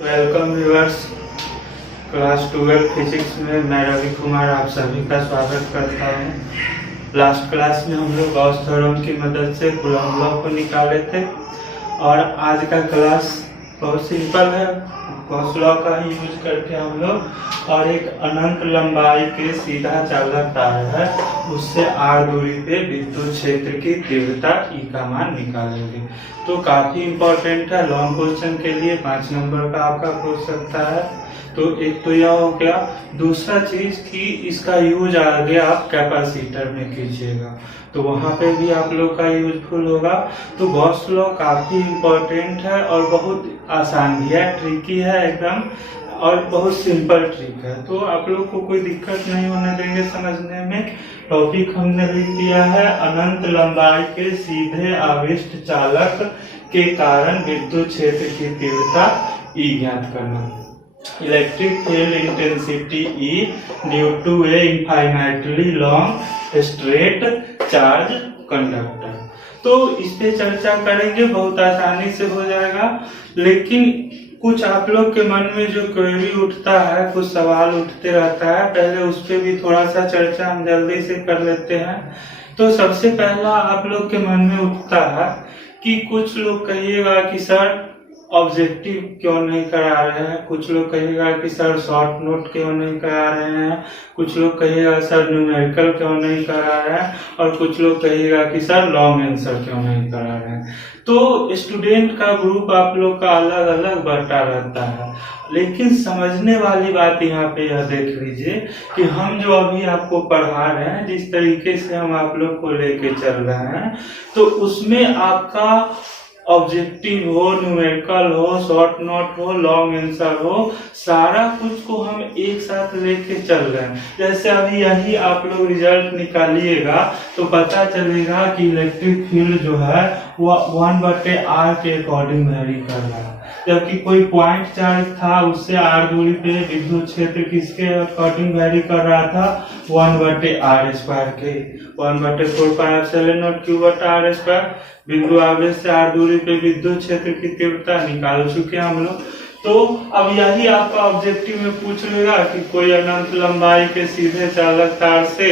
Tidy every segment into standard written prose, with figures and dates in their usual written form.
Welcome viewers. Class 12 physics में मैं रवि कुमार आप सभी का स्वागत करता हूँ। लास्ट क्लास में हम लोग गॉस थ्योरम की मदद से कूलॉम लॉ को निकाले थे और आज का क्लास बहुत सिंपल है। गॉस लॉ का ही यूज करके हम लोग और एक अनंत लंबाई के सीधा चालक तार है उससे r दूरी पे विद्युत क्षेत्र की तीव्रता E का मान निकालेंगे। तो काफी इम्पोर्टेंट है, लॉन्ग क्वेश्चन के लिए 5 नंबर का आपका पूछ सकता है। तो एक तो यह हो गया। दूसरा चीज कि इसका यूज आगे आप कैपेसिटर में कीजिएगा तो वहां पे भी आप लोग का यूजफुल होगा। तो गॉस लॉ काफी इम्पोर्टेंट है और बहुत आसान भी है, ट्रिकी है एकदम और बहुत सिंपल ट्रिक है। तो आप लोग को कोई दिक्कत नहीं होने देंगे समझने में। टॉपिक हमने लिख दिया है अनंत लंबाई के सीधे आवेष्ट चालक के कारण विद्युत क्षेत्र की तीव्रता E ज्ञात करना। Electric field intensity E due to a infinitely long straight charge conductor. तो इस पे चर्चा करेंगे, बहुत आसानी से हो जाएगा। लेकिन कुछ आप लोग के मन में जो क्वेरी उठता है, कुछ सवाल उठते रहता है, पहले उस पे भी थोड़ा सा चर्चा हम जल्दी से कर लेते हैं। तो सबसे पहला आप लोग के मन में उठता है कि कुछ लोग कहिएगा कि सर ऑब्जेक्टिव क्यों नहीं करा रहे हैं, कुछ लोग कहिएगा कि सर शॉर्ट नोट क्यों नहीं करा रहे हैं, कुछ लोग कहिएगा सर न्यूमेरिकल क्यों नहीं करा रहे हैं और कुछ लोग कहिएगा कि सर लॉन्ग आंसर क्यों नहीं करा रहे हैं। तो स्टूडेंट का ग्रुप आप लोग का अलग अलग बटा रहता है। लेकिन समझने वाली बात यहाँ पे यह देख लीजिए कि हम जो अभी आपको पढ़ा रहे हैं, जिस तरीके से हम आप लोग को लेके चल रहे हैं, तो उसमें आपका ऑब्जेक्टिव हो, न्यूमेरिकल हो, शॉर्ट नोट हो, लॉन्ग आंसर हो, सारा कुछ को हम एक साथ लेके चल रहे हैं। जैसे अभी यही आप लोग रिजल्ट निकालिएगा तो पता चलेगा कि इलेक्ट्रिक फील्ड जो है वो 1/r के अकॉर्डिंग वेरी कर रहा है, जबकि कोई पॉइंट चार्ज था उससे r दूरी पे विद्युत क्षेत्र किसके अकॉर्डिंग वेरी कर रहा था, 1/r² के 1/4πε0 q/r²। बिंदु आवेश से r दूरी पे विद्युत क्षेत्र की तीव्रता निकाल चुके हैं हम लोग। तो अब यही आपका ऑब्जेक्टिव में पूछ लेगा कि कोई अनंत लंबाई के सीधे चालक तार से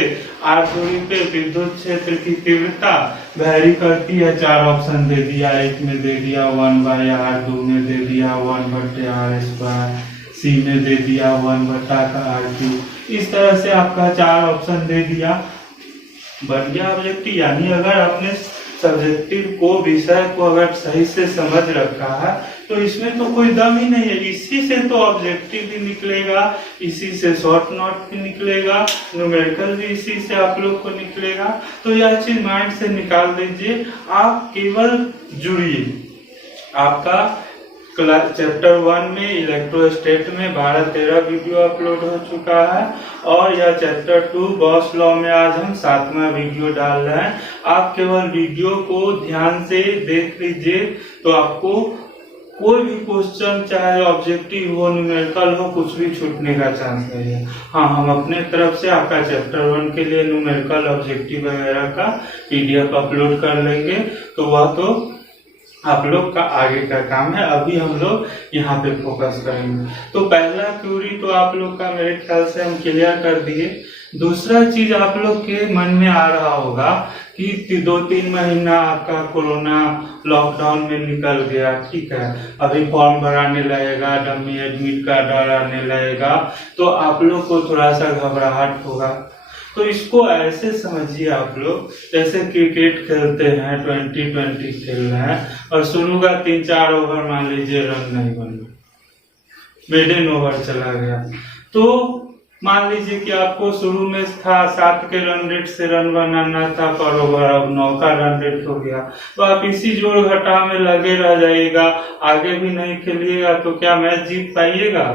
r दूरी पे विद्युत क्षेत्र की तीव्रता वैरी करती है। 4 ऑप्शन दे दिया, एक में दे दिया 1/r, 2 में दे दिया 1/r², C में दे दिया 1/r3। इस तरह से आपका 4 ऑप्शन दे दिया, बन गया ऑब्जेक्टिव। यानी अगर आपने सब्जेक्टिव को, विषय को अगर सही से समझ रखा है तो इसमें तो कोई दम ही नहीं है। इसी से तो ऑब्जेक्टिव भी निकलेगा, इसी से शॉर्ट नोट भी निकलेगा, न्यूमेरिकल भी इसी से आप लोग को निकलेगा। तो यह चीज माइंड से निकाल दीजिए, आप केवल जुड़िए। आपका चैप्टर 1 में इलेक्ट्रोस्टेट में 12-13 वीडियो अपलोड हो चुका है और यह चैप्टर 2 गॉस लॉ में आज हम 7वां वीडियो डाल रहे हैं। आप केवल वीडियो को ध्यान से देख लीजिए तो आपको कोई भी क्वेश्चन, चाहे ऑब्जेक्टिव हो, न्यूमेरिकल हो, कुछ भी छूटने का चांस नहीं है। हाँ, हम अपने तरफ से आपका चैप्टर 1 के लिए न्यूमेरिकल, ऑब्जेक्टिव वगैरह का PDF अपलोड कर लेंगे, तो वह तो आप लोग का आगे का काम है। अभी हम लोग यहाँ पे फोकस करेंगे। तो पहला क्वेरी तो आप लोग का मेरे ख्याल से हम क्लियर कर दिए। दूसरा चीज आप लोग के मन में आ रहा होगा कि 2-3 महीना आपका कोरोना लॉकडाउन में निकल गया, ठीक है, अभी फॉर्म भराने लगेगा, डमी एडमिट कार्ड आने लगेगा, तो आप लोग को थोड़ा सा घबराहट होगा। तो इसको ऐसे समझिए आप लोग, जैसे क्रिकेट खेलते हैं, 20-20 खेल रहे हैं और शुरू का 3-4 ओवर मान लीजिए रन नहीं बन, मेडन ओवर चला गया, तो मान लीजिए कि आपको शुरू में था 7 के रन रेट से रन बनाना था पर ओवर, अब 9 का रन रेट हो गया, तो आप इसी जोड़ घटाव में लगे रह जाइएगा, आगे भी नहीं खेलिएगा तो क्या मैच जीत पाइएगा।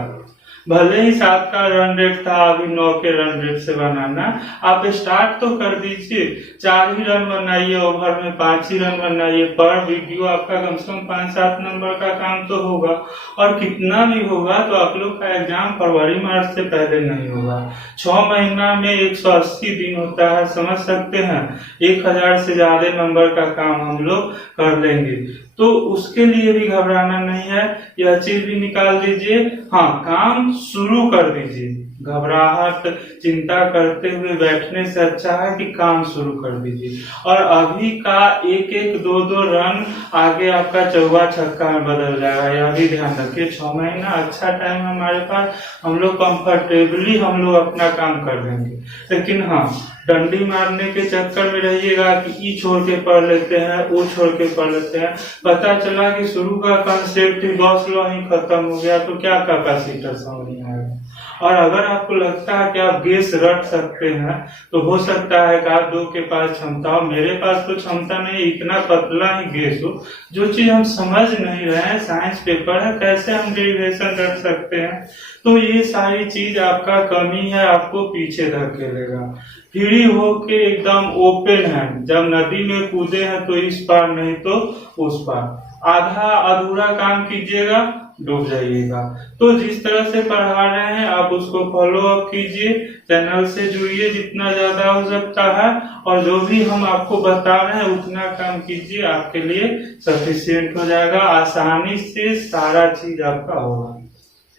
भले ही 7 का रन रेट था, अभी 9 के रन रेट से बनाना। आप स्टार्ट तो कर दीजिए, 4 ही रन बनाइए, ओवर में 5 ही रन बनाइए, पर वीडियो आपका कम से कम 5-7 नंबर का काम तो होगा। और कितना भी होगा तो आप लोग का एग्जाम फरवरी-मार्च से पहले नहीं होगा। 6 महीना में 180 दिन होता है, समझ सकते हैं, 1000 से ज्यादा नंबर का काम हम लोग कर लेंगे। तो उसके लिए भी घबराना नहीं है, यह चीज भी निकाल दीजिए। हाँ, काम शुरू कर दीजिए, घबराहट चिंता करते हुए बैठने से अच्छा है कि काम शुरू कर दीजिए। और अभी का एक एक दो दो रन आगे आपका चौवा छक्का में बदल जाएगा, यह भी ध्यान रखिए। 6 महीना अच्छा टाइम है हमारे पास, हम लोग कंफर्टेबली हम लोग अपना काम कर लेंगे। लेकिन हाँ, डंडी मारने के चक्कर में रहिएगा कि ई छोड़ के पढ़ लेते हैं, वो छोड़ के पढ़ लेते हैं, पता चला कि शुरू का कंसेप्ट ही गॉस लॉ ही खत्म हो गया तो क्या कैपेसिटर समझ नहीं आएगा। और अगर आपको लगता है कि आप गेस रट सकते हैं तो हो सकता है कि आप दो के पास क्षमता हो, मेरे पास तो क्षमता नहीं, इतना पतला ही गेस हो। जो चीज हम समझ नहीं रहे हैं, साइंस पेपर है, कैसे हम डेरिवेशन रट सकते हैं। तो ये सारी चीज आपका कमी है, आपको पीछे धकेलेगा। फ्री होके एकदम ओपन है, जब नदी में कूदे हैं तो इस पार नहीं तो उस पार, आधा अधूरा काम कीजिएगा, डूब जाइएगा। तो जिस तरह से पढ़ा रहे हैं आप उसको फॉलो अप कीजिए, चैनल से जुड़िए जितना ज्यादा हो सकता है, और जो भी हम आपको बता रहे हैं उतना काम कीजिए, आपके लिए सफिशिएंट हो जाएगा, आसानी से सारा चीज आपका होगा।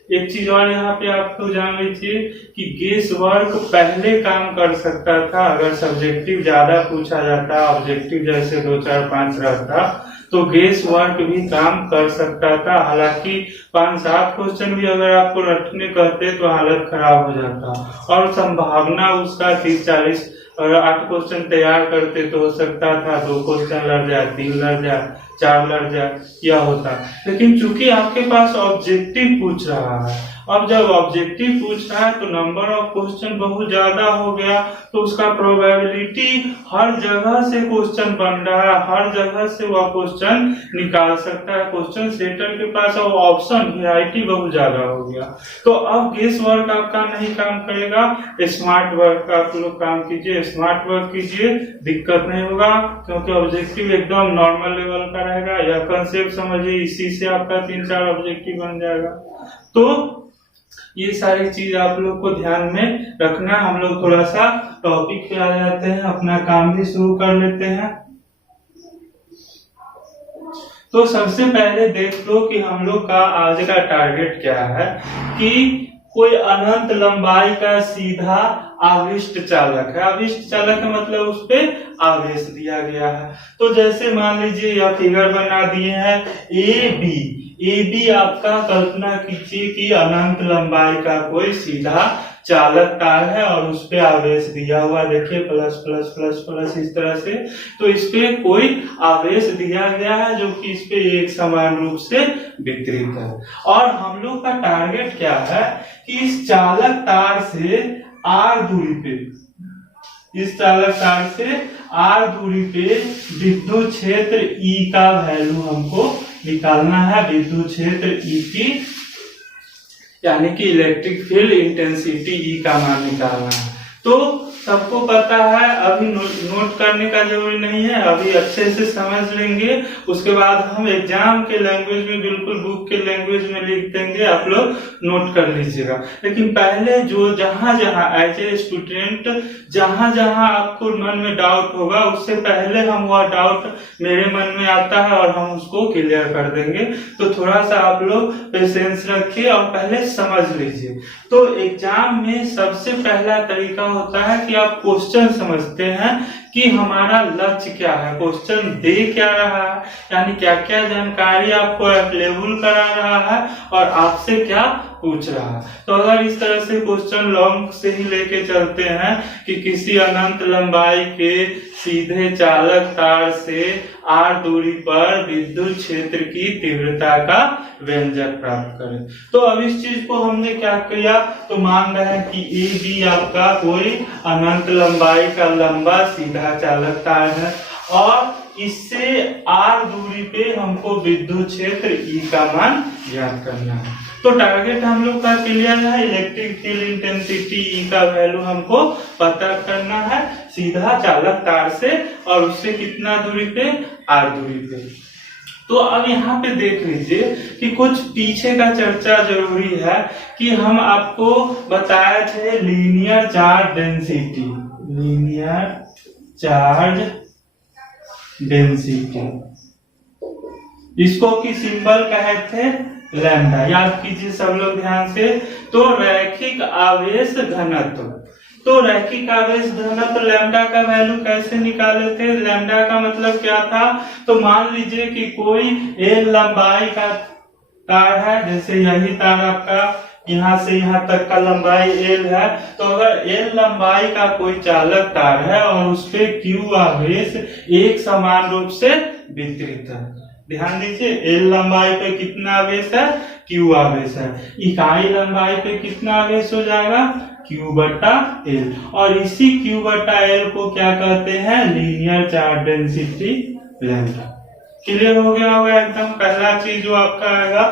एक चीज और यहाँ पे आप तो जान लीजिए कि गेस वर्क पहले काम कर सकता था, अगर सब्जेक्टिव ज्यादा पूछा जाता, ऑब्जेक्टिव जैसे 2 4 5 रहता तो गेस वर्क भी काम कर सकता था। हालांकि 5-7 क्वेश्चन भी अगर आपको रटने कहते तो हालत खराब हो जाता, और संभावना उसका 30-40, अगर 8 क्वेश्चन तैयार करते तो हो सकता था 2 क्वेश्चन लड़ जाए, 3 लड़ जाए, 4 लड़ जाए, यह होता। लेकिन चूंकि आपके पास ऑब्जेक्टिव पूछ रहा है, अब जब ऑब्जेक्टिव पूछ रहा है तो नंबर ऑफ क्वेश्चन बहुत ज्यादा हो गया, तो उसका प्रोबेबिलिटी हर जगह से क्वेश्चन बन रहा है, हर जगह से वह क्वेश्चन निकाल सकता है। क्वेश्चन सेटर के पास अब ऑप्शन वैरायटी बहुत ज्यादा हो गया। तो अब गेस वर्क आपका नहीं काम करेगा, स्मार्ट वर्क का आप लोग काम कीजिए, स्मार्ट वर्क कीजिए, दिक्कत नहीं होगा, क्योंकि ऑब्जेक्टिव एकदम नॉर्मल लेवल का रहेगा। यह कंसेप्ट समझिए, इसी से आपका 3-4 ऑब्जेक्टिव बन जाएगा। तो ये सारी चीज आप लोग को ध्यान में रखना। हम लोग थोड़ा सा टॉपिक पे आ जाते हैं, अपना काम भी शुरू कर लेते हैं। तो सबसे पहले देख लो कि हम लोग का आज का टारगेट क्या है, कि कोई अनंत लंबाई का सीधा आविष्ट चालक है। आविष्ट चालक का मतलब उस पे आवेश दिया गया है। तो जैसे मान लीजिए यह फिगर बना दिए हैं ए बी आपका कल्पना कीजिए कि अनंत लंबाई का कोई सीधा चालक तार है और उस पे आवेश दिया हुआ, देखिए प्लस प्लस प्लस प्लस इस तरह से। तो इस पे कोई आवेश दिया गया है जो कि इस पे एक समान रूप से वितरित है। और हम लोग का टारगेट क्या है कि इस चालक तार से r दूरी पे, इस चालक तार से r दूरी पे विद्युत क्षेत्र E का वैल्यू हमको निकालना है। विद्युत क्षेत्र E की यानी कि इलेक्ट्रिक फील्ड इंटेंसिटी E का मान निकालना है। तो सबको पता है, अभी नोट करने का जरूरी नहीं है, अभी अच्छे से समझ लेंगे, उसके बाद हम एग्जाम के लैंग्वेज में बिल्कुल बुक के लैंग्वेज में लिख देंगे, आप लोग नोट कर लीजिएगा। लेकिन पहले जो जहां जहां एज ए स्टूडेंट जहां जहां आपको मन में डाउट होगा, उससे पहले हम वह डाउट मेरे मन में आता है और हम उसको क्लियर कर देंगे। तो थोड़ा सा आप लोग पेशेंस रखिए और पहले समझ लीजिए। तो एग्जाम में सबसे पहला तरीका होता है कि आप क्वेश्चन समझते हैं कि हमारा लक्ष्य क्या है, क्वेश्चन दे क्या रहा है, यानी क्या क्या जानकारी आपको अवेलेबल करा रहा है और आपसे क्या पूछ रहा है। तो अगर इस तरह से क्वेश्चन लॉन्ग से ही लेके चलते हैं कि किसी अनंत लंबाई के सीधे चालक तार से r दूरी पर विद्युत क्षेत्र की तीव्रता का व्यंजक प्राप्त करें। तो अब इस चीज को हमने क्या किया, तो मान रहे हैं कि ए बी आपका कोई अनंत लंबाई का लंबा सीधा चालक तार है और इससे r दूरी पे हमको विद्युत क्षेत्र E का मान ज्ञात करना है। तो टारगेट हम लोग का क्लियर है, इलेक्ट्रिक फील्ड इंटेंसिटी E का वैल्यू हमको पता करना है सीधा चालक तार से, और उससे कितना दूरी पे, r दूरी पे। तो अब यहाँ पे देख लीजिए कि कुछ पीछे का चर्चा जरूरी है कि हम आपको बताए थे linear charge density, linear charge density. इसको की सिंबल कहे थे लैम्डा, याद कीजिए सब लोग ध्यान से। तो रैखिक आवेश घनत्व, तो रैखिक आवेश घनत्व लैम्डा का वैल्यू कैसे निकाले थे? लैम्डा का मतलब क्या था? तो मान लीजिए कि कोई एल लंबाई का तार है, जैसे यही तार आपका यहाँ से यहाँ तक का लंबाई एल है, तो अगर एल लंबाई का कोई चालक तार है और उस पे क्यू आवेश एक समान रूप से वितरित है, ध्यान दीजिए एल लंबाई पे कितना आवेश है? क्यू आवेश है। इकाई लंबाई पे कितना आवेश हो जाएगा? क्यू बटा एल, और इसी क्यू बटा एल को क्या कहते हैं? Linear charge density lambda. Clear हो गया होगा एकदम। पहला चीज जो आपका आएगा,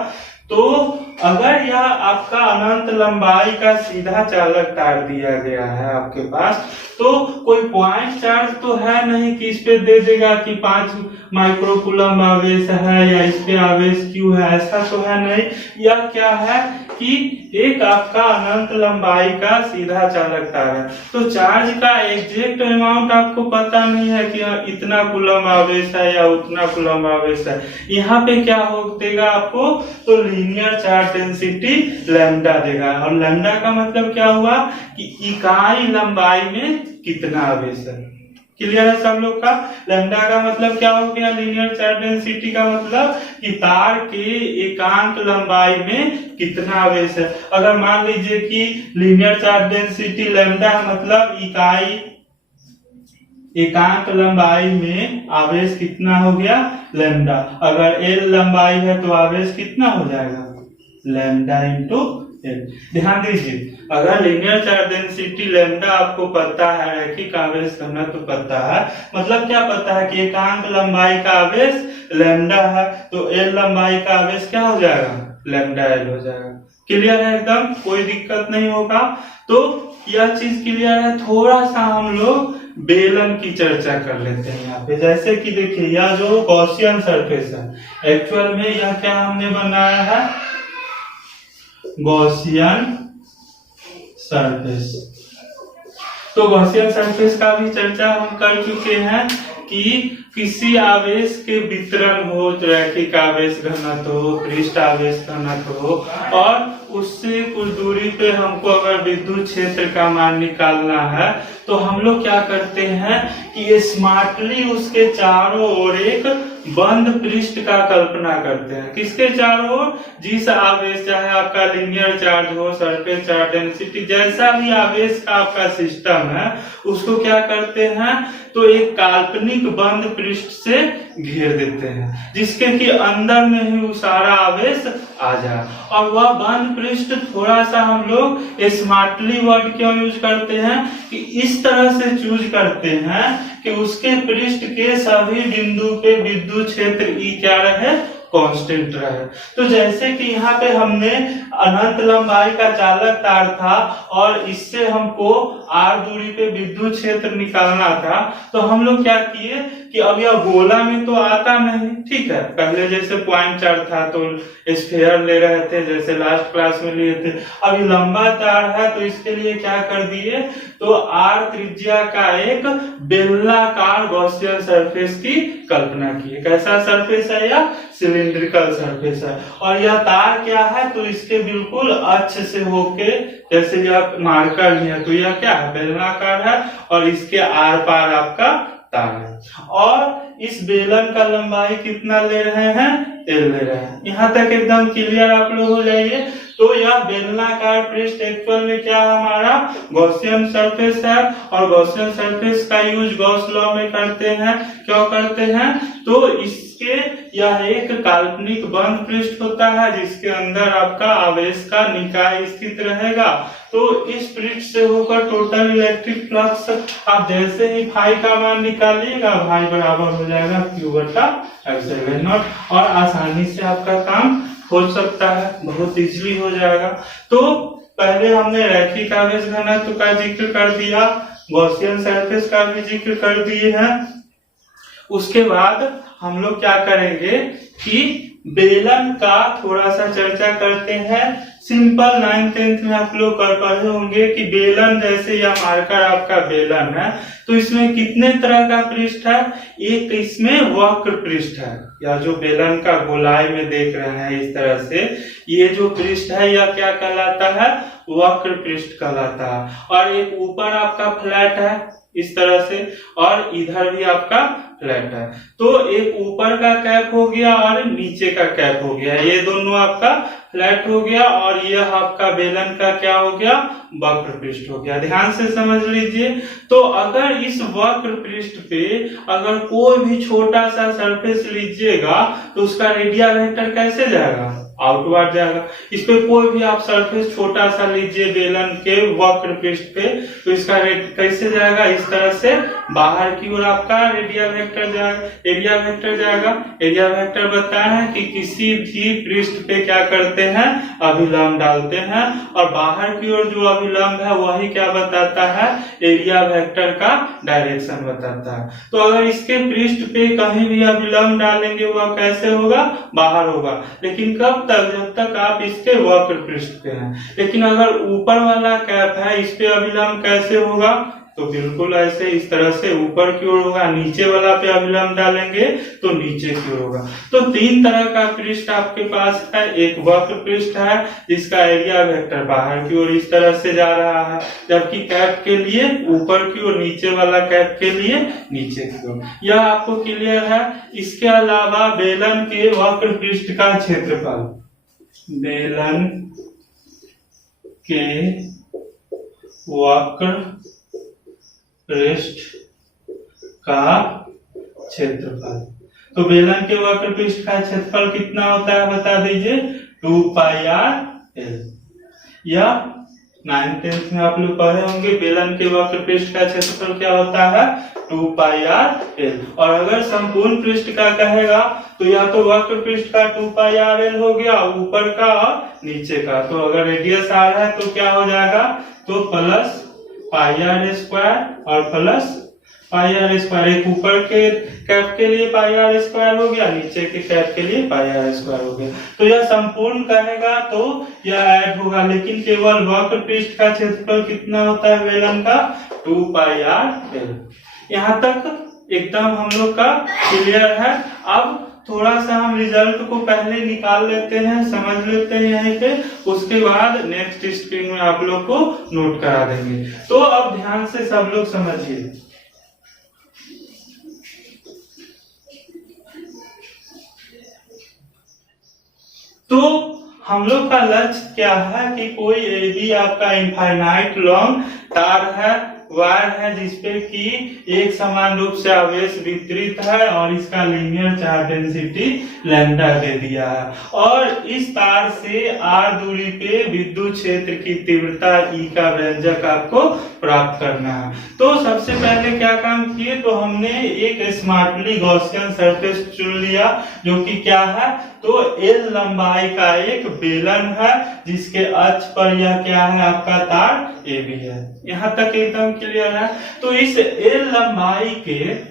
तो अगर यह आपका अनंत लंबाई का सीधा चालक तार दिया गया है आपके पास, तो कोई पॉइंट चार्ज तो है नहीं कि इस पे दे देगा कि 5 माइक्रोकूलम आवेश है या इस पे आवेश क्यू है, ऐसा तो है नहीं। यह क्या है कि एक आपका अनंत लंबाई का सीधा चालक तार है, तो चार्ज का एग्जैक्ट अमाउंट आपको पता नहीं है कि इतना कूलम आवेश है या उतना कूलम आवेश है। यहाँ पे क्या हो देगा आपको? तो लीनियर चार्ज डेंसिटी लैम्डा देगा, और लैम्डा का मतलब क्या हुआ कि इकाई लंबाई में कितना आवेश है। क्लियर है सब लोग का? लैम्डा का मतलब क्या हो गया? लीनियर चार्ज डेंसिटी का मतलब कि तार के एकांक लंबाई में कितना आवेश है। अगर मान लीजिए कि लीनियर चार्ज डेंसिटी लैम्डा मतलब इकाई एकांक लंबाई में आवेश कितना हो गया? लैम्डा। अगर एल लंबाई है तो आवेश कितना हो जाएगा? Lambda into L. ध्यान दीजिए, अगर लीनियर चार्ज डेंसिटी लैम्डा आपको पता है, रैखिक आवेश घनत्व तो पता है, मतलब क्या पता है कि एकांक लंबाई का आवेश लैम्डा है, तो एल लंबाई का आवेश क्या हो जाएगा? लैम्डा एल हो जाएगा। क्लियर है एकदम, कोई दिक्कत नहीं होगा। तो यह चीज क्लियर है। थोड़ा सा हम लोग बेलन की चर्चा कर लेते हैं यहाँ पे। जैसे कि देखिए, यह जो गॉसियन सरफेस है, एक्चुअल में यह क्या हमने बनाया है? Gaussian surface. तो गॉसियन सरफेस का भी चर्चा हम कर चुके हैं कि किसी आवेश के वितरण हो, रैखिक आवेश घनत्व हो, पृष्ठ आवेश घनत्व हो, और उससे कुछ दूरी पे हमको अगर विद्युत क्षेत्र का मान निकालना है, तो हम लोग क्या करते हैं कि स्मार्टली उसके चारों ओर एक बंद पृष्ठ का कल्पना करते हैं। किसके चारों ओर? जिस आवेश, चाहे आपका लीनियर चार्ज हो, सरफेस चार्ज डेंसिटी, जैसा भी आवेश का आपका सिस्टम है, उसको क्या करते हैं? तो एक काल्पनिक बंद पृष्ठ से घेर देते हैं, जिसके कि अंदर में ही वो सारा आवेश आ जाए। और वह बंद पृष्ठ थोड़ा सा हम लोग स्मार्टली वर्ड क्यों यूज करते हैं कि इस तरह से चूज करते हैं कि उसके पृष्ठ के सभी बिंदु पे विद्युत क्षेत्र ई क्या रहे? कांस्टेंट रहे। तो जैसे कि यहाँ पे हमने अनंत लंबाई का चालक तार था और इससे हमको r दूरी पे विद्युत क्षेत्र निकालना था, तो हम लोग क्या किए कि अब यह गोला में तो आता नहीं, ठीक है, पहले जैसे पॉइंट चार्ज था तो स्फीयर ले रहे थे, जैसे लास्ट क्लास में लिए थे। अभी लंबा तार है तो इसके लिए क्या कर दिए? तो r त्रिज्या का एक बेलनाकार गॉसियन सरफेस की कल्पना की। कैसा सरफेस है? यह सिलिंड्रिकल सरफेस है। और यह तार क्या है? तो इसके बिल्कुल अक्ष से होके, जैसे यह मार्कर ही है, तो यह क्या है? बेलनाकार है, और इसके आर पार आपका तार है। और इस बेलन का लंबाई कितना ले रहे हैं? एल ले रहे हैं। यहाँ तक एकदम क्लियर आप लोग हो जाइए। तो यह बेलनाकार पृष्ठ एक्चुअल में क्या है? हमारा गॉसियन सरफेस है, और गॉसियन सरफेस का यूज गॉस लॉ में करते हैं। क्यों करते हैं? तो इसके यह एक काल्पनिक बंद पृष्ठ होता है जिसके अंदर आपका आवेश का निकाय स्थित रहेगा। तो इस पृष्ठ से होकर टोटल इलेक्ट्रिक फ्लक्स आप जैसे ही फाई का मान निकालिएगा, फाई बराबर हो जाएगा Q बटा एप्सिलॉन नॉट, और आसानी से आपका काम हो सकता है, बहुत इजीली हो जाएगा। तो पहले हमने रैखिक आवेश घनत्व का जिक्र कर दिया, गॉसियन सरफेस का भी जिक्र कर दिए हैं। उसके बाद हम लोग क्या करेंगे कि बेलन का थोड़ा सा चर्चा करते हैं। सिंपल 9th 10th में आप लोग कर पढ़े होंगे कि बेलन जैसे या मार्कर आपका बेलन है, तो इसमें कितने तरह का पृष्ठ है? एक इसमें वक्र पृष्ठ है, या जो बेलन का गोलाई में देख रहे हैं इस तरह से, ये जो पृष्ठ है यह क्या कहलाता है? वक्र पृष्ठ कहलाता है। और एक ऊपर आपका फ्लैट है इस तरह से, और इधर भी आपका फ्लैट है। तो एक ऊपर का कैप हो गया और नीचे का कैप हो गया, ये दोनों आपका फ्लैट हो गया, और यह आपका बेलन का क्या हो गया? वक्र पृष्ठ हो गया। ध्यान से समझ लीजिए। तो अगर इस वक्र पृष्ठ पे अगर कोई भी छोटा सा सरफेस लीजिएगा तो उसका रेडियल वेक्टर कैसे जाएगा? आउटवर्ड जाएगा। इस पे कोई भी आप सरफेस छोटा सा लीजिए बेलन के वक्र पृष्ठ पे, तो इसका कैसे जाएगा? इस तरह से बाहर की ओर आपका रेडियल वेक्टर जाएगा, एरिया वेक्टर जाएगा। एरिया वेक्टर बताया है कि किसी भी पृष्ठ पे क्या करते हैं? अभिलंब डालते हैं, और बाहर की ओर जो अभिलंब है वही क्या बताता है? एरिया वेक्टर का डायरेक्शन बताता है। तो अगर इसके पृष्ठ पे कहीं भी अभिलंब डालेंगे वह कैसे होगा? बाहर होगा। लेकिन कब? जब तक आप इसके वक्र पृष्ठ पे हैं। लेकिन अगर ऊपर वाला कैप है, इस पे अभिलंब कैसे होगा? तो बिल्कुल ऐसे इस तरह से ऊपर की ओर होगा। नीचे वाला पे अभिलंब डालेंगे तो नीचे की ओर होगा। तो 3 तरह का पृष्ठ आपके पास है। एक वक्र पृष्ठ है जिसका एरिया वेक्टर बाहर की ओर इस तरह से जा रहा है, जबकि कैप के लिए ऊपर की ओर, नीचे वाला कैप के लिए नीचे की ओर। यह आपको क्लियर है। इसके अलावा बेलन के वक्र पृष्ठ का क्षेत्रफल, बेलन के वक्र पृष्ठ का क्षेत्रफल, तो बेलन के वक्र पृष्ठ का क्षेत्रफल कितना होता है बता दीजिए? 2πr_l। या 9th 10th में आप लोग पढ़े होंगे बेलन के वक्र पृष्ठ का क्षेत्रफल क्या होता है? 2πr_l। और अगर संपूर्ण पृष्ठ का कहेगा तो या तो वक्र पृष्ठ का 2πr_l हो गया ऊपर का और नीचे का। तो अगर रेडियस r है तो क्या हो जाएगा? तो प्लस πr² और प्लस πr²। एक ऊपर के कैप के लिए πr² हो गया, नीचे के कैप के लिए πr² हो गया। तो यह संपूर्ण कहेगा तो यह ऐड होगा, लेकिन केवल वक्र पृष्ठ का क्षेत्रफल कितना होता है बेलन का? 2πr_l। यहाँ तक एकदम हम लोग का क्लियर है। अब थोड़ा सा हम रिजल्ट को पहले निकाल लेते हैं, समझ लेते हैं यहीं पे, उसके बाद नेक्स्ट स्क्रीन में आप लोग को नोट करा देंगे। तो अब ध्यान से सब लोग समझिए। तो हम लोग का लक्ष्य क्या है कि कोई AB आपका इनफाइनाइट लॉन्ग तार है, वायर है, जिसपे कि एक समान रूप से आवेश वितरित है और इसका लीनियर चार्ज डेंसिटी लैम्डा दे दिया है, और इस तार से r दूरी पे विद्युत क्षेत्र की तीव्रता E का व्यंजक आपको प्राप्त करना है। तो सबसे पहले क्या काम किए? तो हमने एक स्मार्टली गॉसियन सरफेस चुन लिया जो कि क्या है? तो L लंबाई का एक बेलन है जिसके अक्ष पर यह क्या है? आपका तार AB है। यहाँ तक एकदम क्लियर है। तो इस L लंबाई के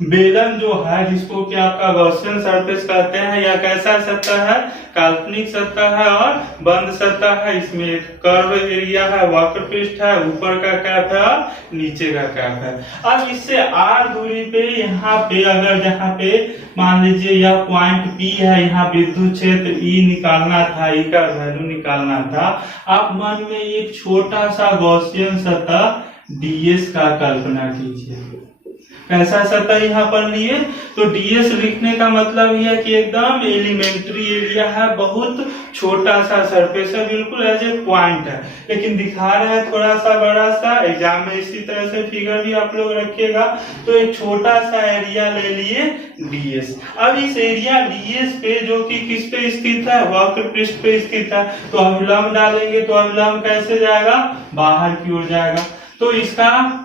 बेलन जो है, जिसको कि आपका गॉसियन सरफेस कहते हैं, या कैसा सतह है? काल्पनिक सतह है और बंद सतह है। इसमें एक कर्व एरिया है, वक्र पृष्ठ है, ऊपर का कैप है और नीचे का कैप है। अब इससे r दूरी पे यहाँ पे अगर जहाँ पे मान लीजिए यह पॉइंट P है, यहाँ विद्युत क्षेत्र E निकालना था, E का वैल्यू निकालना था। आप मन में एक छोटा सा गॉसियन सतह ds का कल्पना कीजिए। कैसा सतह यहाँ पर लिए? तो ds लिखने का मतलब यह है कि एकदम एलिमेंट्री एरिया है, बहुत छोटा सा सरफेस है, बिल्कुल एज ए पॉइंट है, लेकिन दिखा रहा है थोड़ा सा बड़ा सा। एग्जाम में इसी तरह से फिगर भी आप लोग रखिएगा। तो एक छोटा सा एरिया ले लिए ds। अब इस एरिया ds पे जो कि किस पे स्थित है? वक्र पृष्ठ पे स्थित है। तो अभिलंब डालेंगे तो अभिलंब कैसे जाएगा? बाहर की ओर जाएगा। तो इसका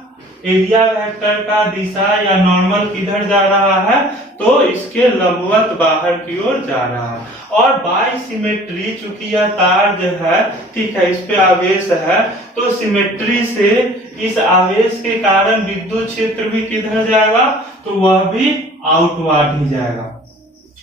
एरिया वेक्टर का दिशा या नॉर्मल किधर जा रहा है? तो इसके लंबवत बाहर की ओर जा रहा है। और बाय सिमेट्री, चूंकि यह तार जो है, ठीक है, इस पे आवेश है, तो सिमेट्री से इस आवेश के कारण विद्युत क्षेत्र भी किधर जाएगा? तो वह भी आउटवर्ड ही जाएगा।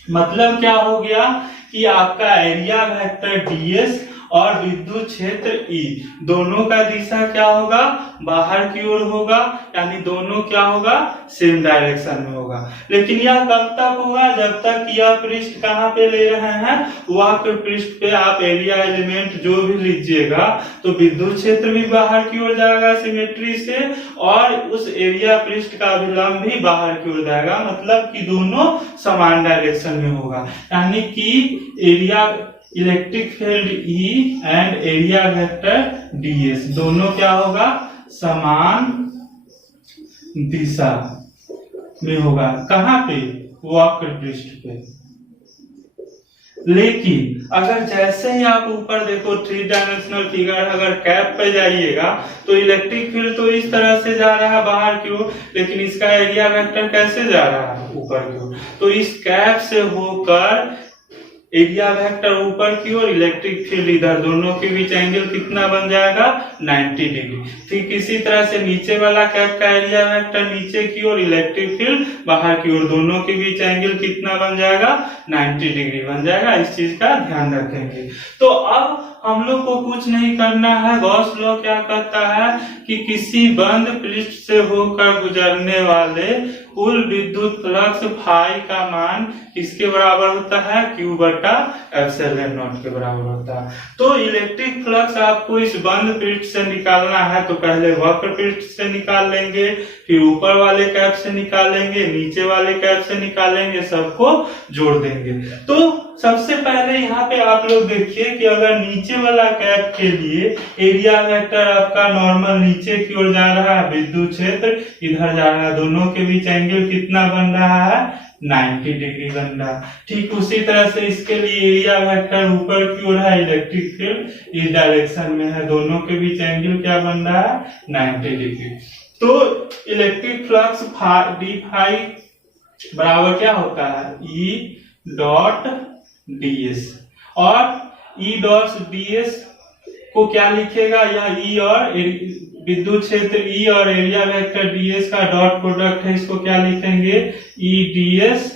मतलब क्या हो गया कि आपका एरिया वेक्टर ds और विद्युत क्षेत्र E दोनों का दिशा क्या होगा, बाहर की ओर होगा, यानी दोनों क्या होगा, सेम डायरेक्शन में होगा। लेकिन यह कब तक होगा, जब तक यह पृष्ठ कहाँ पे ले रहे हैं, वक्र पृष्ठ पे आप एरिया एलिमेंट जो भी लीजिएगा तो विद्युत क्षेत्र भी बाहर की ओर जाएगा सिमेट्री से, और उस एरिया पृष्ठ का अभिलंब भी बाहर की ओर जाएगा, मतलब कि दोनों समान डायरेक्शन में होगा। यानी कि area electric field E and area vector ds दोनों क्या होगा, समान दिशा में होगा। कहाँ पे, वक्र पृष्ठ पे। लेकिन अगर जैसे ही आप ऊपर देखो 3 डायमेंशनल फिगर, अगर कैप पे जाइएगा तो इलेक्ट्रिक फील्ड तो इस तरह से जा रहा है बाहर की ओर, लेकिन इसका एरिया वेक्टर कैसे जा रहा है, ऊपर की ओर। तो इस कैप से होकर एरिया वेक्टर ऊपर की ओर, इलेक्ट्रिक फील्ड इधर, दोनों के बीच एंगल कितना बन जाएगा, 90 डिग्री। ठीक इसी तरह से नीचे वाला कैप का एरिया वेक्टर नीचे की ओर, इलेक्ट्रिक फील्ड बाहर की ओर, दोनों के बीच एंगल कितना बन जाएगा, 90 डिग्री बन जाएगा। इस चीज का ध्यान रखेंगे। तो अब हम लोग को कुछ नहीं करना है। गॉस लॉ क्या कहता है कि किसी बंद पृष्ठ से होकर गुजरने वाले कुल विद्युत फ्लक्स फाई का मान किसके बराबर होता है, Q बटा एप्सिलॉन नॉट के बराबर होता है। तो इलेक्ट्रिक फ्लक्स आपको इस बंद पृष्ठ से निकालना है तो पहले वक्र पृष्ठ से निकाल लेंगे, फिर ऊपर वाले कैप से निकालेंगे, नीचे वाले कैप से निकालेंगे, सबको जोड़ देंगे। तो सबसे पहले यहाँ पे आप लोग देखिए कि अगर नीचे वाला कैप के लिए एरिया वेक्टर आपका नॉर्मल नीचे की ओर जा रहा है, विद्युत क्षेत्र इधर जा रहा है, दोनों के बीच एंगल कितना बन रहा है, 90 डिग्री बन रहा है। ठीक उसी तरह से इसके लिए एरिया वेक्टर ऊपर की ओर है, इलेक्ट्रिक फील्ड इस डायरेक्शन में है, दोनों के बीच एंगल क्या बन रहा है, 90 डिग्री। तो इलेक्ट्रिक फ्लक्स डी फाई बराबर क्या होता है, E डॉट ds, और E डॉट ds को क्या लिखेगा, यह E और विद्युत क्षेत्र E और एरिया वेक्टर ds का डॉट प्रोडक्ट है, इसको क्या लिखेंगे, E ds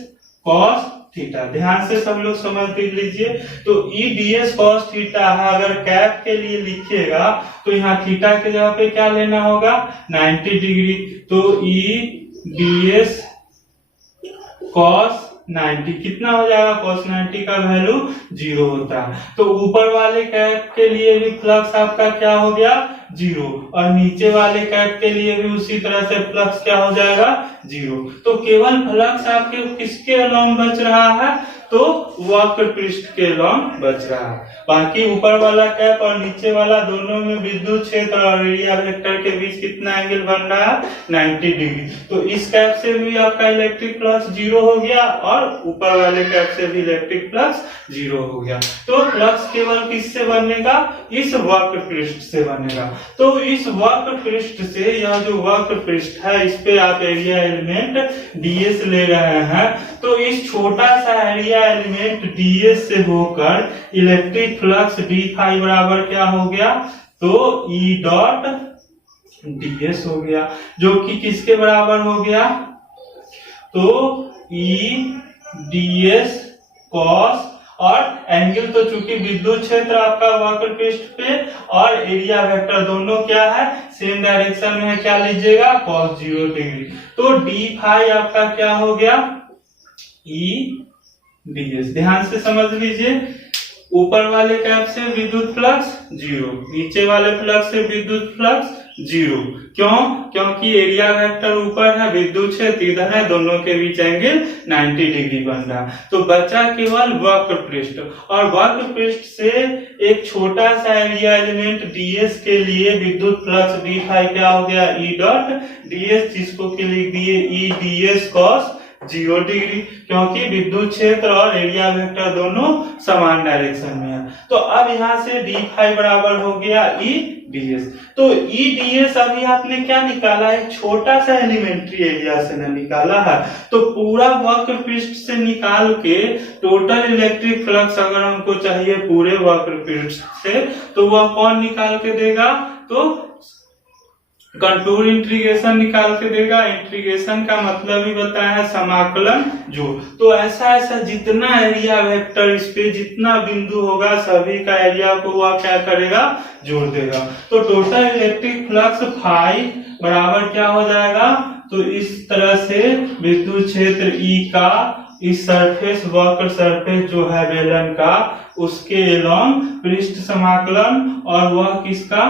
cos थीटा। ध्यान से सब लोग समझ लीजिए। तो E ds cos थीटा है, अगर कैप के लिए लिखिएगा तो यहाँ थीटा के जगह पे क्या लेना होगा, 90 डिग्री। तो E ds cos 90 कितना हो जाएगा, cos 90 का वैल्यू 0 होता है। तो ऊपर वाले कैप के लिए भी फ्लक्स आपका क्या हो गया, 0, और नीचे वाले कैप के लिए भी उसी तरह से फ्लक्स क्या हो जाएगा, 0। तो केवल फ्लक्स आपके किसके अलोंग बच रहा है, तो वक्र पृष्ठ के अलोंग बच रहा है। बाकी ऊपर वाला कैप और नीचे वाला दोनों में विद्युत क्षेत्र और एरिया वेक्टर के बीच कितना एंगल बन रहा है, 90 डिग्री। तो इस कैप से भी आपका इलेक्ट्रिक फ्लक्स 0 हो गया और ऊपर वाले कैप से भी इलेक्ट्रिक फ्लक्स 0 हो गया। तो फ्लक्स केवल किससे बनेगा, इस वक्र पृष्ठ से बनेगा। तो इस वक्र पृष्ठ से, यह जो वक्र पृष्ठ है इस पे आप एरिया एलिमेंट ds ले रहे हैं, तो इस छोटा सा एरिया एलिमेंट ds से होकर इलेक्ट्रिक फ्लक्स d फाई बराबर क्या हो गया, तो E डॉट ds हो गया, जो कि किसके बराबर हो गया, तो E ds cos, और एंगल तो चूंकि विद्युत क्षेत्र आपका वक्र पृष्ठ पे और एरिया वेक्टर दोनों क्या है, सेम डायरेक्शन में है, क्या लीजिएगा, cos 0 डिग्री। तो d फाई आपका क्या हो गया, E ds। ध्यान से समझ लीजिए, ऊपर वाले कैप से विद्युत फ्लक्स 0, नीचे वाले फ्लक्स से विद्युत फ्लक्स 0। क्यों, क्योंकि एरिया वेक्टर ऊपर है, विद्युत क्षेत्र इधर है, दोनों के बीच एंगल 90 डिग्री बन रहा। तो बचा केवल वक्र पृष्ठ, और वक्र पृष्ठ से एक छोटा सा एरिया एलिमेंट ds के लिए विद्युत फ्लक्स d फाई क्या हो गया, E डॉट ds, जिसको कि लिख दिए E ds cos 0 डिग्री, क्योंकि विद्युत क्षेत्र और एरिया वेक्टर दोनों समान डायरेक्शन में है। तो अब यहाँ से d फाई बराबर हो गया E ds। तो E ds अभी आपने क्या निकाला, एक छोटा सा एलिमेंट्री एरिया से न निकाला है। तो पूरा वक्र पृष्ठ से निकाल के टोटल इलेक्ट्रिक फ्लक्स अगर हमको चाहिए पूरे वक्र पृष्ठ से, तो वह कौन निकाल के देगा, तो कंटूर इंटीग्रेशन निकाल के देगा। इंटीग्रेशन का मतलब ही बताया है समाकलन जोड़। तो ऐसा ऐसा जितना एरिया वेक्टर इस पे जितना बिंदु होगा सभी का एरिया को वह क्या करेगा, जोड़ देगा। तो टोटल इलेक्ट्रिक फ्लक्स फाई बराबर क्या हो जाएगा, तो इस तरह से विद्युत क्षेत्र ई का इस सरफेस वक्र सरफेस जो है बेलन का उसके एलॉन्ग पृष्ठ समाकलन, और वह किसका,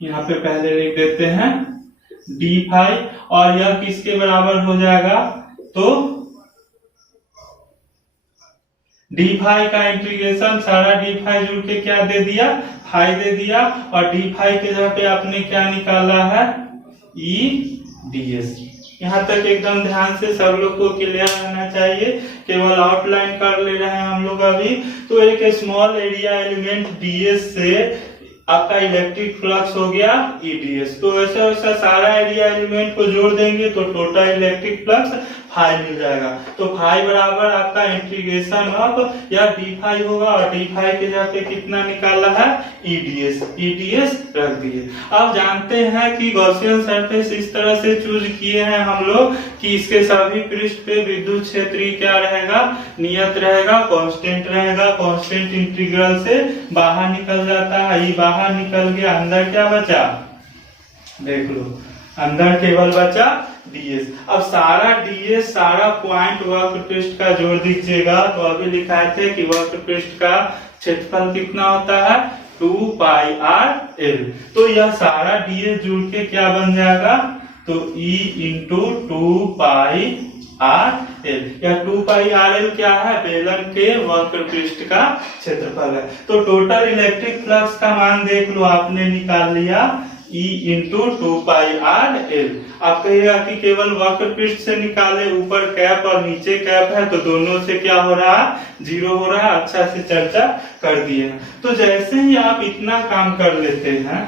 यहाँ पे पहले लिख देते हैं डी फाई, और यह किसके बराबर हो जाएगा, तो डी फाई का इंटीग्रेशन सारा डी फाई जुड़ के क्या दे दिया, फाई दे दिया, और डी फाई के जगह पे आपने क्या निकाला है, ई डी एस। यहाँ तक एकदम ध्यान से सब लोग को क्लियर रहना चाहिए, केवल आउटलाइन कर ले रहे हैं हम लोग अभी। तो एक स्मॉल एरिया एलिमेंट डीएस से आपका इलेक्ट्रिक फ्लक्स हो गया ईडीएस। तो ऐसा वैसा सारा एरिया एलिमेंट को जोड़ देंगे तो टोटल इलेक्ट्रिक फ्लक्स फाई मिल जाएगा। तो फाई बराबर आपका इंटीग्रेशन ऑफ या डी फाई होगा, और डी फाई के जगह पे कितना निकाला है, ईडीएस, ईडीएस रख दिए। अब जानते हैं कि गॉसियन सरफेस इस तरह से चूज किए हैं हम लोग कि इसके सभी पृष्ठ पे विद्युत क्षेत्र क्या रहेगा, नियत रहेगा, कांस्टेंट रहेगा। कांस्टेंट इंटीग्रल से बाहर निकल जाता है, ये बाहर निकल गया, अंदर क्या बचा, देख लो, अंदर केवल बचा डीएस। अब सारा डीएस सारा पॉइंट वक्र पृष्ठ का जोड़ दीजिएगा। तो अभी लिखाए थे कि वक्र पृष्ठ का क्षेत्रफल कितना होता है, 2 पाई आर एल। तो यह सारा डीएस जुड़ के क्या बन जाएगा, तो ई इंटू 2 पाई आर एल, या 2 पाई आर एल क्या है, बेलन के वक्र पृष्ठ का क्षेत्रफल है। तो टोटल इलेक्ट्रिक फ्लक्स का मान देख लो, आपने निकाल लिया E इंटू 2 पाई आर एल। आप कहिएगा कि केवल वक्र पृष्ठ से निकाले, ऊपर कैप और नीचे कैप है तो दोनों से क्या हो रहा है, 0 हो रहा है। अच्छा से चर्चा कर दिए। तो जैसे ही आप इतना काम कर लेते हैं,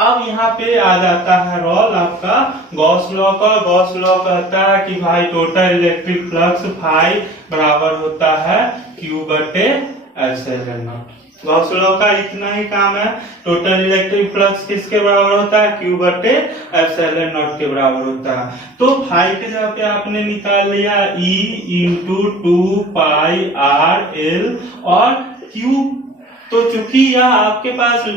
अब यहाँ पे आ जाता है रोल आपका गॉस लॉ का। गॉस लॉ कहता है कि भाई टोटल इलेक्ट्रिक फ्लक्स फाई बराबर होता है क्यू बटे एप्सिलॉन नॉट। गॉस लॉ का इतना ही काम है, टोटल इलेक्ट्रिक फ्लक्स किसके बराबर होता है, क्यू बटे एप्सिलॉन नॉट के बराबर होता है। तो फाई के जगह पे आपने निकाल लिया ई इंटू 2 पाई आर एल, और क्यू तो चूंकि यह आपके पास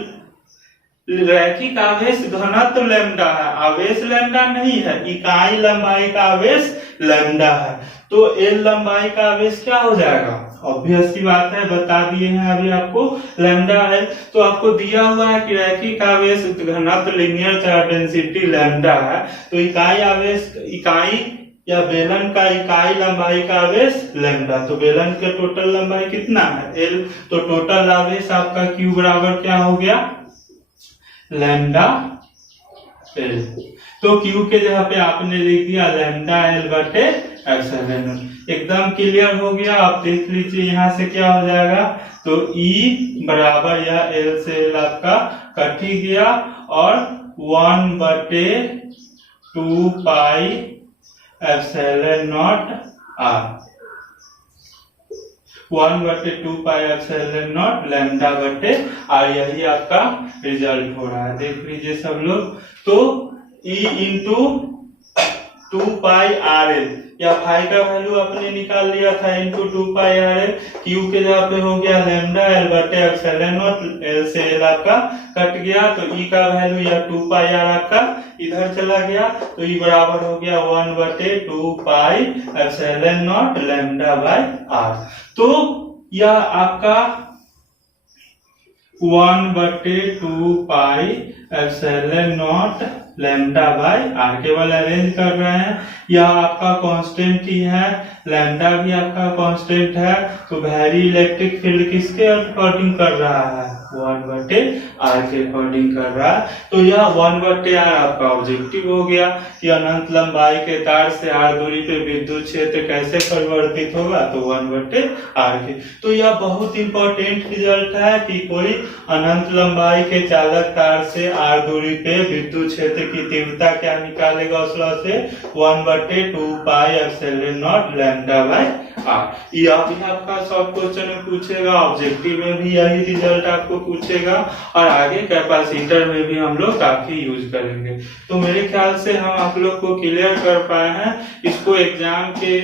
रैखिक आवेश घनत्व लैम्डा है, आवेश लैम्डा नहीं है, इकाई लंबाई का आवेश लैम्डा है, तो एल लंबाई का आवेश क्या हो जाएगा, ऑब्वियस सी बात है, बता दिए हैं अभी आपको, लैम्डा है। तो आपको दिया हुआ है कि रैखिक आवेश घनत्व लीनियर चार्ज डेंसिटी लैम्डा है, तो इकाई आवेश, इकाई या बेलन का इकाई लंबाई का आवेश लैम्डा, तो बेलन के टोटल लंबाई कितना है, एल। तो टोटल आवेश आपका क्यू बराबर क्या हो गया, लैम्डा एल। तो क्यू के जगह पे आपने लिख दिया लैम्डा एल बटे एप्सिलॉन नॉट। एकदम क्लियर हो गया। आप देख लीजिए यहाँ से क्या हो जाएगा, तो ई बराबर या एल से एल आपका कट ही गया, और 1 बटे 2 पाई एप्सिलॉन नॉट आर, 1 बटे 2 पाई एप्सिलॉन नॉट लैम्डा बटे आर, यही आपका रिजल्ट हो रहा है। देख लीजिए सब लोग। तो ई इंटू 2 पाई आर एल, या फाई का वैल्यू आपने निकाल लिया था इंटू 2 पाई आर एल, क्यू के जगह पे हो गया लैम्डा एल बटे एप्सिलॉन नॉट, एल से एल आपका कट गया, तो ई का वैल्यू या 2 पाई आर आपका इधर चला गया, तो ई बराबर हो गया 1 बटे 2 pi epsilon naught lambda by R. तो यह आपका 1 बटे 2 pi epsilon naught lambda by R, केवल अरेंज कर रहे हैं। यह आपका कांस्टेंट ही है, लैम्डा भी आपका कांस्टेंट है, तो वैरी इलेक्ट्रिक फील्ड किसके अकॉर्डिंग कर रहा है, 1 बटे आर के अकॉर्डिंग कर रहा है। तो यह 1 बटे आर आपका ऑब्जेक्टिव हो गया कि अनंत लंबाई के तार से आर दूरी पे विद्युत क्षेत्र कैसे परिवर्तित होगा, तो 1 बटे आर के। तो यह बहुत इंपॉर्टेंट रिजल्ट है कि कोई अनंत लंबाई के चालक तार से आर दूरी पे विद्युत क्षेत्र की तीव्रता क्या निकालेगा उस लॉ से, 1 बटे 2 pi epsilon naught lambda by R. ये आपका शॉर्ट क्वेश्चन में पूछेगा, ऑब्जेक्टिव में भी यही रिजल्ट आपको पूछेगा और आगे कैपेसिटर में भी हम लोग काफी यूज करेंगे। तो मेरे ख्याल से हम आप लोग को क्लियर कर पाए हैं। इसको एग्जाम के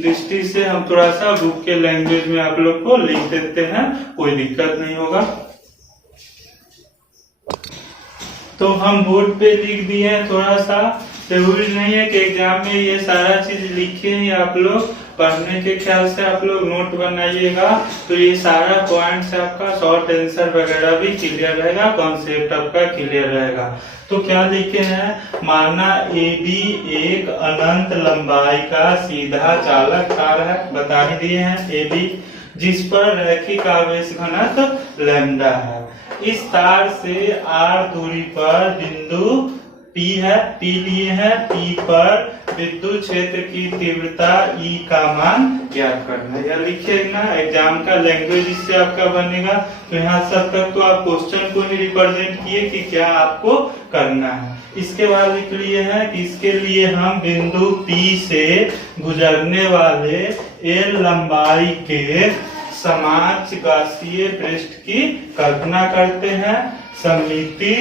दृष्टि से हम थोड़ा सा बुक के लैंग्वेज में आप लोग को लिख देते हैं, कोई दिक्कत नहीं होगा। तो हम बोर्ड पे लिख दिए हैं, थोड़ा सा जरूरी नहीं है कि एग्जाम में ये सारा चीज लिखे ही आप लोग, पढ़ने के ख्याल से आप लोग नोट बनाइएगा। तो ये सारा पॉइंट से आपका शॉर्ट आंसर वगैरह भी क्लियर रहेगा, कॉन्सेप्ट आपका क्लियर रहेगा। तो क्या लिखे हैं, माना AB एक अनंत लंबाई का सीधा चालक तार है, बता ही दिए हैं AB, जिस पर रैखिक आवेश घनत्व लैम्डा है। इस तार से R दूरी पर बिंदु P है, P लिए है, P पर विद्युत क्षेत्र की तीव्रता E का मान ज्ञात करना है। यह लिखिए ना, एग्जाम का लैंग्वेज इससे आपका बनेगा। तो यहाँ सब तक तो आप क्वेश्चन को ही रिप्रेजेंट किए कि क्या आपको करना है। इसके बाद लिख लिए हैं कि इसके लिए हम बिंदु P से गुजरने वाले L लंबाई के समचगासीय पृष्ठ की कल्पना करते हैं। सममिति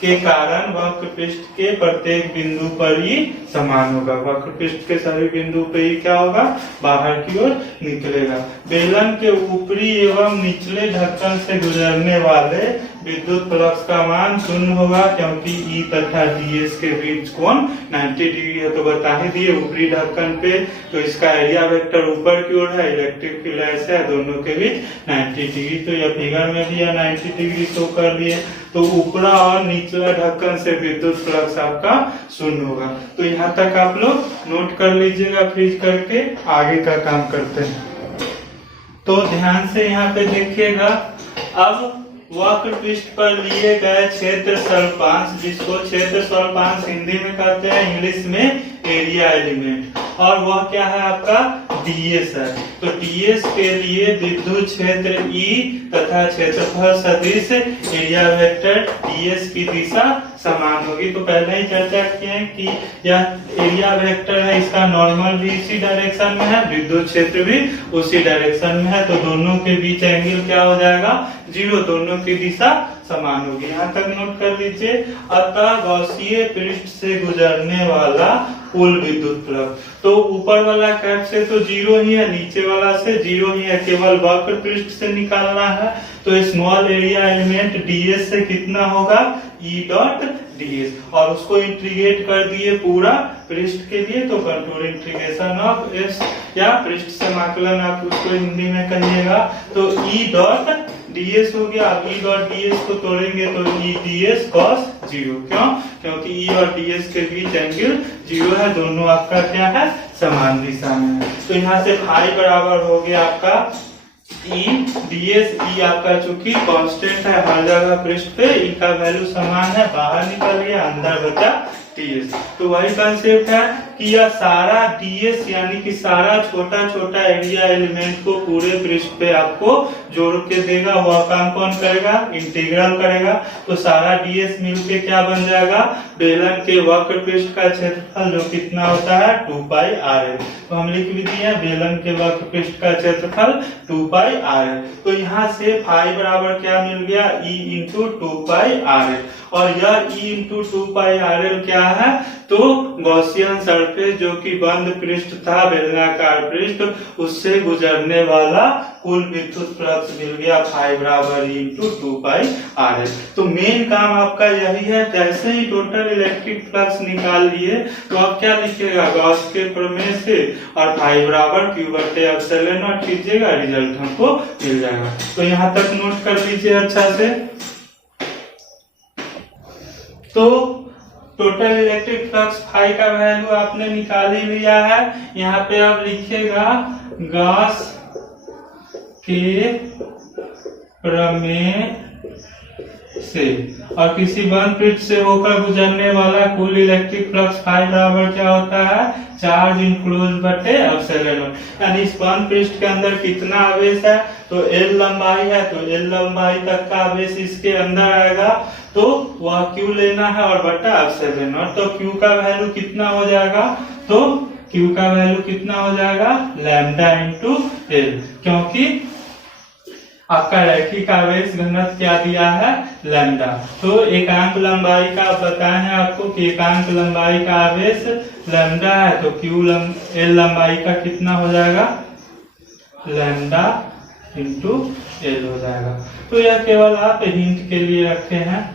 के कारण वक्र पृष्ठ के प्रत्येक बिंदु पर ही समान होगा। वक्र पृष्ठ के सभी बिंदु पर ही क्या होगा, बाहर की ओर निकलेगा। बेलन के ऊपरी एवं निचले ढक्कन से गुजरने वाले विद्युत फ्लक्स का मान शून्य होगा, क्योंकि E तथा DS के बीच कोण 90 डिग्री है। तो बता ही दिए ऊपरी ढक्कन पे, तो इसका एरिया वेक्टर ऊपर की ओर है, इलेक्ट्रिक फील्ड ऐसे है, दोनों के बीच 90 डिग्री। तो यह फिगर में भी 90 डिग्री शो कर लिए। तो ऊपरा और निचला ढक्कन से विद्युत फ्लक्स आपका शून्य होगा। तो यहाँ तक आप लोग नोट कर लीजिएगा, फ्रीज करके आगे का काम करते हैं। तो ध्यान से यहाँ पे देखिएगा, अब वक्र पृष्ठ पर लिए गए क्षेत्र स्वल्पांश, जिसको क्षेत्र स्वल्पांश हिंदी में कहते हैं, इंग्लिश में एरिया एलिमेंट, और वह क्या है आपका DS है। तो DS के लिए विद्युत क्षेत्र E तथा क्षेत्रफल सदिश एरिया वेक्टर DS की दिशा समान होगी। तो पहले ही चर्चा किए कि यह एरिया वेक्टर है, इसका नॉर्मल भी इसी डायरेक्शन में है, विद्युत क्षेत्र भी उसी डायरेक्शन में है। तो दोनों के बीच एंगल क्या हो जाएगा, 0, दोनों की दिशा समान होगी। यहाँ तक नोट कर लीजिए। अतः गॉसीय पृष्ठ से गुजरने वाला कुल विद्युत फ्लक्स, तो ऊपर वाला कैप से तो 0 ही है, नीचे वाला से 0 ही है, केवल वक्र पृष्ठ से निकालना है। तो स्मॉल एरिया एलिमेंट DS से कितना होगा, E डॉट DS, और उसको इंटीग्रेट कर दिए पूरा पृष्ठ के लिए। तो कंटूर इंटीग्रेशन ऑफ S, या पृष्ठ समाकलन आप उसको हिंदी में कहिएगा। तो E डॉट DS हो गया। अब E डॉट DS को तोड़ेंगे तो E DS cos 0, क्यों, क्योंकि E और DS के बीच एंगल 0 है, दोनों आपका क्या है, समान दिशा में है। तो यहाँ से फाई बराबर हो गया आपका E DS। E आपका चूंकि कांस्टेंट है हर जगह पृष्ठ पे, E का वैल्यू समान है, बाहर निकल गया, अंदर बचा DS। तो वही कंसेप्ट है कि यह सारा DS यानी कि सारा छोटा छोटा एरिया एलिमेंट को पूरे पृष्ठ पे आपको जोड़ के देगा। वह काम कौन करेगा, इंटीग्रल करेगा। तो सारा DS मिलके क्या बन जाएगा, बेलन के वक्र पृष्ठ का क्षेत्रफल, जो कितना होता है 2πr। तो हम लिख भी दिए बेलन के वक्र पृष्ठ का क्षेत्रफल 2πr। तो यहाँ से फाई बराबर क्या मिल गया, E इंटू 2πr। और यह E इंटू 2πr क्या है, तो गॉसियन सरफेस, जो कि बंद पृष्ठ था, बेलनाकार पृष्ठ, उससे गुजरने वाला कुल विद्युत फ्लक्स मिल गया, फाई बराबर E इंटू 2πr। तो मेन काम आपका यही है। जैसे ही टोटल इलेक्ट्रिक फ्लक्स निकाल लिए, तो आप क्या लिखिएगा, गॉस के प्रमेय से, और फाई बराबर Q बटे एप्सिलॉन नॉट कीजिएगा, रिजल्ट हमको मिल जाएगा। तो यहाँ तक नोट कर लीजिए अच्छा से। तो टोटल इलेक्ट्रिक फ्लक्स फाई का वैल्यू आपने निकाल ही लिया है। यहाँ पे आप लिखिएगा गॉस के प्रमेय से, और किसी बंद पृष्ठ से होकर गुजरने वाला कुल इलेक्ट्रिक फ्लक्स फाई बराबर क्या होता है, चार्ज इनक्लोज बटे एप्सिलॉन नॉट। यानी इस बंद पृष्ठ के अंदर कितना आवेश है, तो L लंबाई है, तो L लंबाई तक का आवेश इसके अंदर आएगा, तो वह Q लेना है, और बटा एप्सिलॉन नॉट। तो Q का वैल्यू कितना हो जाएगा, तो Q का वैल्यू कितना हो जाएगा, लैम्डा इंटू एल, क्योंकि आपका रैखिक आवेश घनत्व क्या दिया है, लैम्डा। तो एकांक लंबाई का बताए हैं आपको कि एकांक लंबाई का आवेश लैम्डा है, तो एल लंबाई का कितना हो जाएगा, लैम्डा इंटू एल हो जाएगा। तो यह केवल आप हिंट के लिए रखे हैं।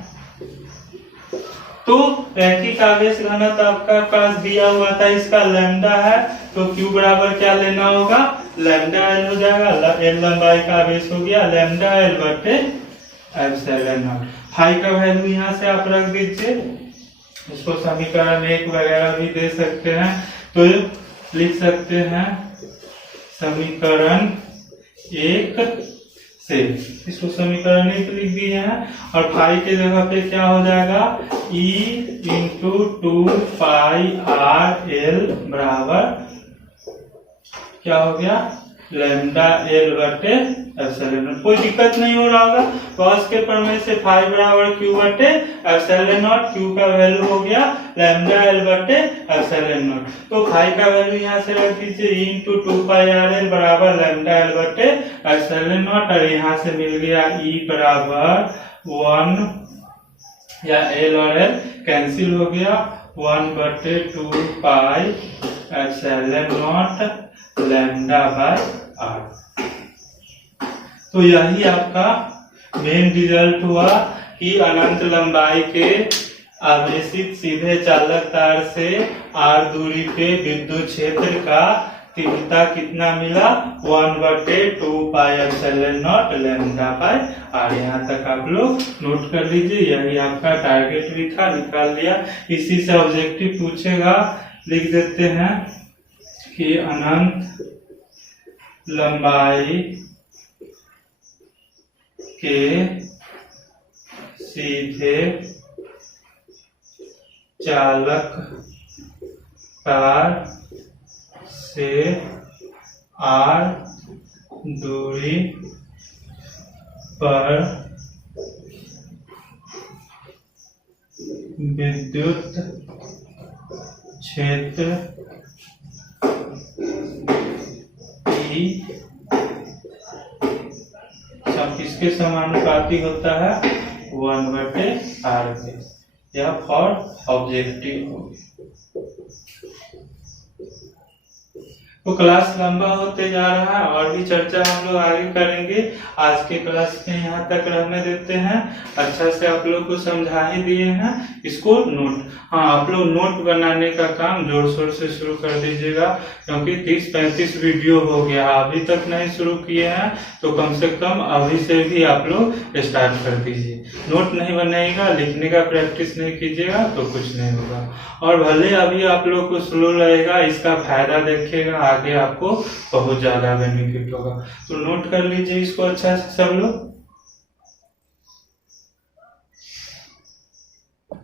तो रैखिक आवेश घनत्व आपका पास दिया हुआ था, इसका लैम्डा है, तो Q बराबर क्या लेना होगा, लैम्डा एल हो जाएगा। एल लंबाई का आवेश हो गया लैम्डा एल बटे एप्सिलॉन नॉट। फाई का वैल्यू यहाँ से आप रख दीजिए, इसको समीकरण 1 वगैरह भी दे सकते हैं, तो लिख सकते हैं समीकरण 1 से, इसको समीकरण 1 लिख दिए हैं। और फाई के जगह पे क्या हो जाएगा, E इंटू 2 पाई आर एल बराबर क्या हो गया, लैम्डा एल बटे एप्सिलॉन नॉट। कोई दिक्कत नहीं हो रहा होगा, कॉस के प्रमेय से फाई बराबर Q बटे एप्सिलॉन नॉट, Q का वैल्यू हो गया लैम्डा एल बटे एप्सिलॉन नॉट। तो फाई का वैल्यू यहाँ से रख दीजिए, E इंटू 2 पाई आर एल बराबर लैम्डा एल बटे एप्सिलॉन नॉट, और यहाँ से मिल गया E बराबर 1, या एल और एल कैंसिल हो गया, 1 बटे 2 pi epsilon naught lambda by R. तो यही आपका मेन रिजल्ट हुआ कि अनंत लंबाई के आवेशित सीधे चालक तार से आर दूरी पे विद्युत क्षेत्र का तीव्रता कितना मिला, 1 बटे 2 pi epsilon naught lambda by R. यहाँ तक आप लोग नोट कर लीजिए, यही आपका टारगेट भी था, निकाल लिया। इसी से ऑब्जेक्टिव पूछेगा, लिख देते हैं कि अनंत लंबाई के सीधे चालक तार से आर दूरी पर विद्युत क्षेत्र सब किसके समानुपाती होता है, 1 बटे आर के। यह फॉर ऑब्जेक्टिव हो गया। तो क्लास लंबा होते जा रहा है, और भी चर्चा हम लोग आगे करेंगे। आज के क्लास में यहाँ तक रहने देते हैं। अच्छा से आप लोग को समझा ही दिए हैं, इसको नोट, हाँ आप लोग नोट बनाने का काम जोर शोर से शुरू कर दीजिएगा, क्योंकि 30-35 वीडियो हो गया, अभी तक नहीं शुरू किए हैं, तो कम से कम अभी से भी आप लोग स्टार्ट कर दीजिए। नोट नहीं बनाइएगा, लिखने का प्रैक्टिस नहीं कीजिएगा तो कुछ नहीं होगा। और भले अभी आप लोग को स्लो लगेगा, इसका फायदा देखिएगा, आगे आपको बहुत ज्यादा बेनिफिट होगा। तो नोट कर लीजिए इसको अच्छा से सब लोग।